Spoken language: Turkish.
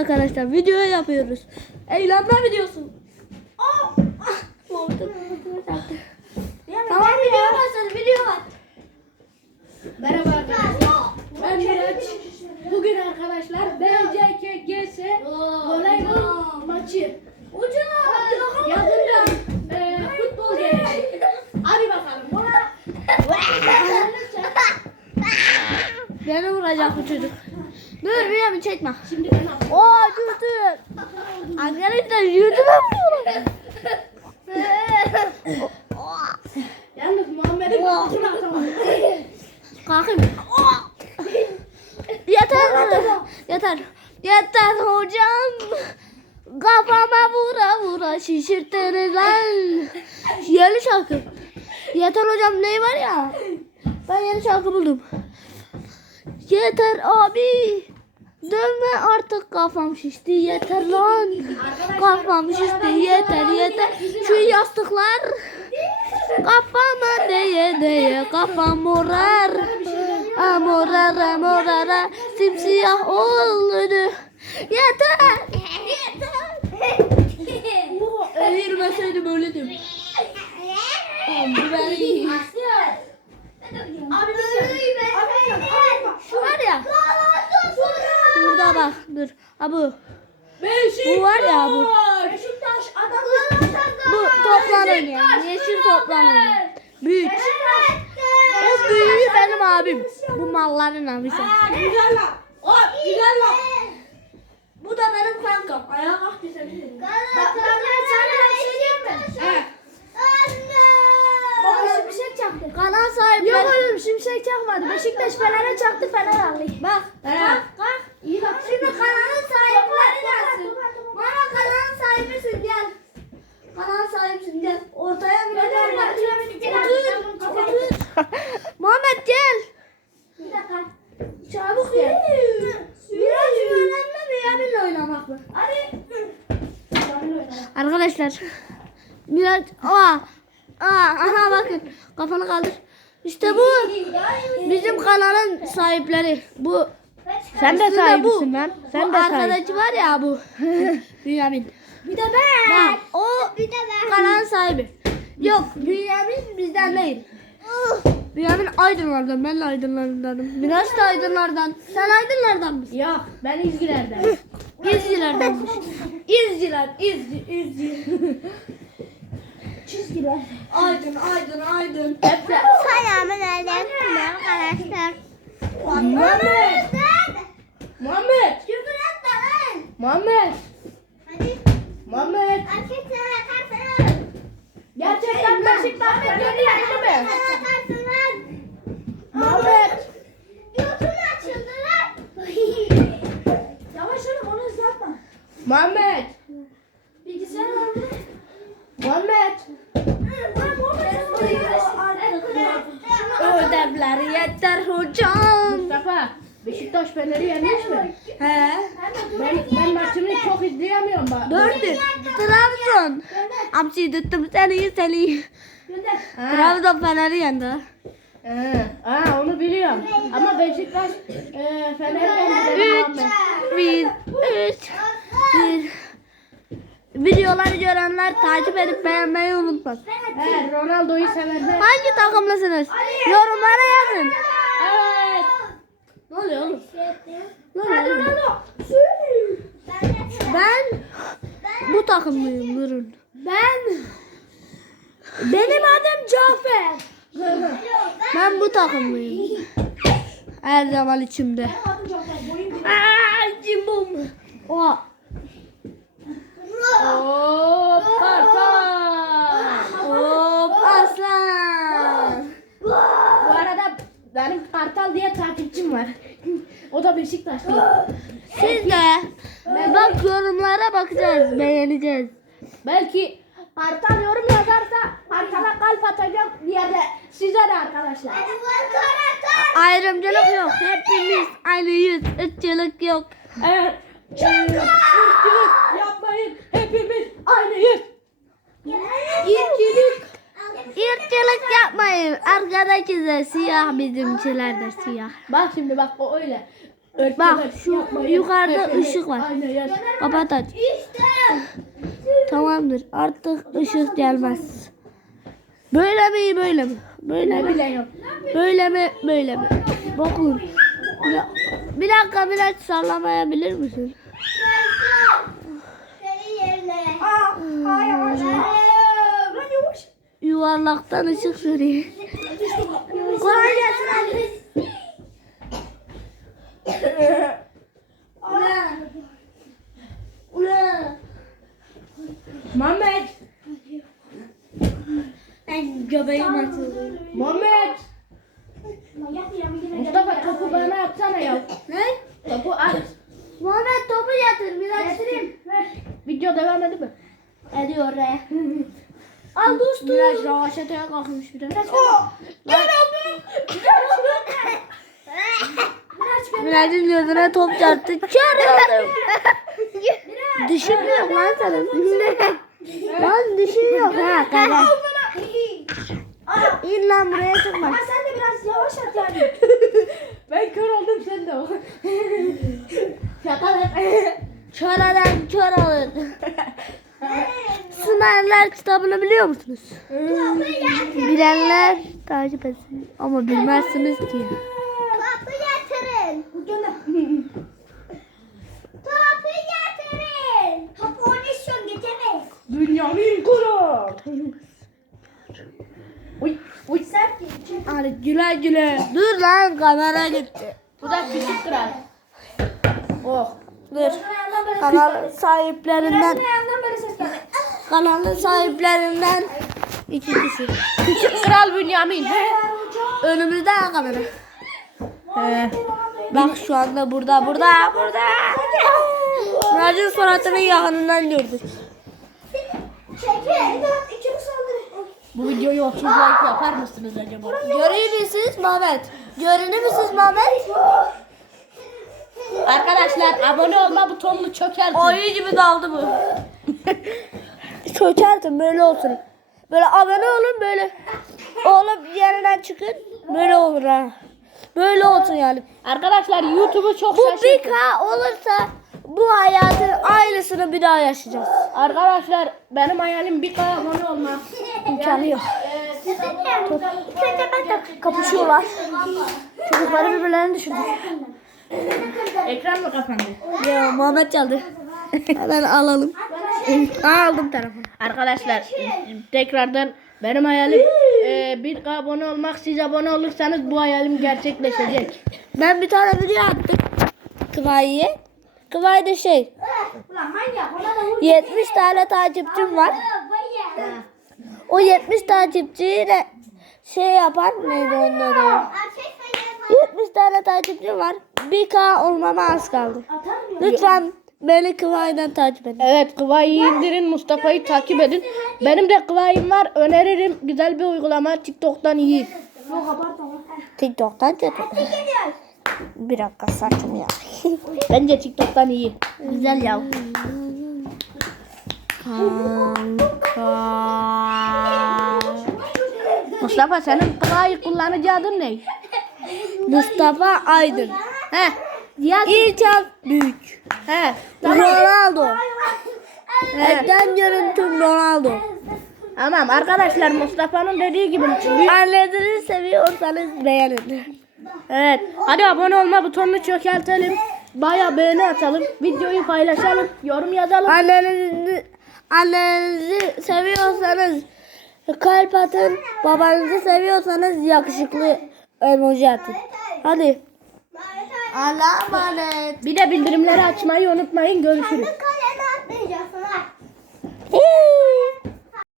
Arkadaşlar video yapıyoruz. Eğlenme videosu. Aa, ah. Tamam video başladı video var. Merhaba arkadaşlar. Ben Miraç. Bugün arkadaşlar BCKGS voleybol maçı. Ucuna Yakında e, futbol gelecek. Hadi bakalım. Buna Beni vuracak bu çocuk. Dur bir çekme. Şimdi dur dur. Arkadaşlar yüzüme vuruyor. Yalnız Muhammed'in kafasını atamadım. Kalkayım. Yeter. Yeter. Yeter hocam. Kafama vura vura şişirttiniz lan. Yeni şarkı. Yeter hocam ne var ya? Ben yeni şarkı buldum. Yeter abi. Dönme artık kafam şişti yeter lan. Kafam şişti yeter yeter. Şu yastıklar kafama değe değe kafam morar. Ah, morara simsiyah oldu. Yeter. Yeter. Eğilmeseydim ölürdüm. Oğlum, Bu beni Abi Şu var ya. Bak dur. Ha bu. Beşiktaş. Bu var ya bu. Beşiktaş adamlar. Bu toplan oynayan. Yeşil toplan oynayan. Büyük. O büyüğü benim abim. Bu malların abisi. Aa, güzel lan. O güzel lan. Bu da benim kankam. Ayağa kalk desene. Bak ben sana bir şey diyeyim mi? Kanal sahibi. Yok oğlum şimşek çakmadı. Beşiktaş Fener'e çaktı Fener aldı. Bak. He. Kalk. İyi bak. Şimdi kanalın sahipleri gelsin. Bana kanalın sahibisin gel. Kanal sahibisin gel. Ortaya bir Gel, var. gel, gel, gel. Otur. Otur. Muhammed gel. Bir dakika. Çabuk gel. Biraz öğrenme Bünyamin'le oynamak mı? Hadi. Arkadaşlar. Biraz. Aa. Aa, aha bakın. Kafanı kaldır. İşte bu. Bizim kanalın sahipleri. Bu. Sen de sahibisin bu, lan. bu Sen de arkadaşı var ya bu. Bünyamin. Bir de ben. Bak o kanalın sahibi. Yok Bünyamin bizden değil. Bünyamin Aydınlardan. Ben de Aydınlardanım. Biraz da Aydınlardan. Sen Aydınlardan mısın? Yok ben İzgiler'den. İzcilerdenmiş. İzciler. İzci. İzci. Çizgiler. Aydın, Aydın, Aydın. Hepsi. Selamun aleyküm arkadaşlar. Muhammed. Muhammed. Küfür etme lan. Muhammed. Hadi Muhammed. erkekler atarsın. Gerçekten Beşiktaş Fener'i yendi mi? Atarsın lan. Muhammed. Yutun açıldı lan. Yavaş oğlum onu ıslatma. Muhammed. Bilgisayar var mı? Muhammed. Ödevler yeter hocam. Mustafa. Beşiktaş Fener'i yenmiş mi? He. Ben, ben maçını çok izleyemiyorum bak. Dördü. Trabzon. Amca tuttum seni seni. Trabzon Fener'i yendi. Ee, Aa, onu biliyorum. Ama Beşiktaş e, Fener'i yendi Üç. Bir. Üç. Bir. Videoları görenler takip edip beğenmeyi unutmasın. Evet, Ronaldo'yu sevenler. Hangi takımlısınız? Yorumlara yazın. Evet. Ne oluyor oğlum? Ne oluyor oğlum? Ben bu takımlıyım durun. Ben benim adım Cafer. Ben bu takımlıyım. Her zaman içimde. Aa, cimbom. Oha. Hop kartal. Hop aslan. Bu arada benim Kartal diye takipçim var. o da Beşiktaşlı. Siz de bak yorumlara bakacağız, beğeneceğiz. Belki Kartal yorum yazarsa Kartal'a kalp atacağım diye de size de arkadaşlar. Ayrımcılık yok. Hepimiz aynıyız. Irkçılık yok. Evet. Irkçılık. Hepimiz aynıyız. İrkilik. Irkçılık yapmayın. Arkadaki de siyah bizimkiler de siyah. Bak şimdi bak o öyle. Bak şu yukarıda ışık var. Yaz. Kapat aç. İşte. Tamamdır. Artık ışık gelmez. Böyle mi böyle mi? Böyle mi? bileyim. Böyle mi böyle mi? Bakın. Bir dakika biraz sallamayabilir misin? Senin yerine. Hayır. Lan yavaş. Yuvarlaktan ışık sürüyor. Kolay gelsin abi. Ula. Muhammed. Ben göbeğim açıldı. Muhammed. Mustafa topu bana atsana ya. Ne? Topu at. Muhammed topu yatır biraz getireyim. Video devam edin mi? Ediyor oraya. Al dostum. Biraz ravaşataya kalkmış bir de. Gel oğlum. Miraç'ın gözüne top çarptı. Kör oldum. Dişim yok lan senin. lan dişim yok ha kadar. İn lan buraya çıkma. Ama sen de biraz yavaş at yani. Ben kör oldum sen de o. Şaka lan. Kör adam kör olur. Sınavlar kitabını biliyor musunuz? Bilenler takip etsin. Ama bilmezsiniz ki. Topu getirin. Topu getirin. Topu oynasyon getirmeyin. Dünyanın kuru. Uy, uy. Sert. Hadi güle güle. Dur lan kamera gitti. Bu da küçük kral. Oh. Kanal sahiplerinden kanalın sahiplerinden iki kişi. Küçük kral Bünyamin. Önümüzde kamera. Ee, Bak şu anda burada burada burada. Miraç'ın suratının yakınından gördük. Bu videoyu 30 like yapar mısınız acaba? Görüyor musunuz Mehmet? Görünür müsünüz Mehmet? Arkadaşlar abone olma butonunu çökertin. Ayı gibi daldı bu. Çökertin böyle olsun. Böyle abone olun böyle. Oğlum yerinden çıkın. Böyle olur ha. Böyle olsun yani. Arkadaşlar YouTube'u çok Bu şaşırttı. bir K olursa bu hayatın aynısını bir daha yaşayacağız. Arkadaşlar benim hayalim bir kadar abone olmak. İmkanı yok. Kapışıyorlar. Çocukları birbirlerini düşürdü. Ekran mı kapandı? Ya Muhammed çaldı. Hemen alalım. Aldım telefonu. Arkadaşlar tekrardan benim hayalim e, bir abone olmak. Siz abone olursanız bu hayalim gerçekleşecek. Ben bir tane video attım. Kıvay'ye. Kıvay da şey. Da vur. 70 tane takipçim var. O 70 takipçiyi de şey yapan neydi onun adı? Erkek sayı 70 tane takipçim var. 1K olmama az kaldı. Lütfen beni Kıvay'dan takip edin. Evet Kıvay'ı indirin Mustafa'yı takip edin. Benim de Kıvay'ım var öneririm. Güzel bir uygulama TikTok'tan iyi. TikTok'tan kötü. Bir dakika saçım ya. Bence TikTok'tan iyi. Güzel ya. Kanka. Mustafa senin Kıvay'ı kullanıcı adın ne? Mustafa Aydın. He. Yaz. İlçem büyük. He. Ronaldo. Ekran görüntüm Ronaldo. Tamam arkadaşlar Mustafa'nın dediği gibi. Annenizi seviyorsanız beğenin. Evet. Hadi abone olma butonunu çökeltelim. Baya beğeni atalım. Videoyu paylaşalım. Yorum yazalım. Annenizi, annenizi seviyorsanız kalp atın. Babanızı seviyorsanız yakışıklı emoji atın. Hadi. Allah'a emanet. Bir de bildirimleri açmayı unutmayın. Görüşürüz. kalene atmayacaksın ha.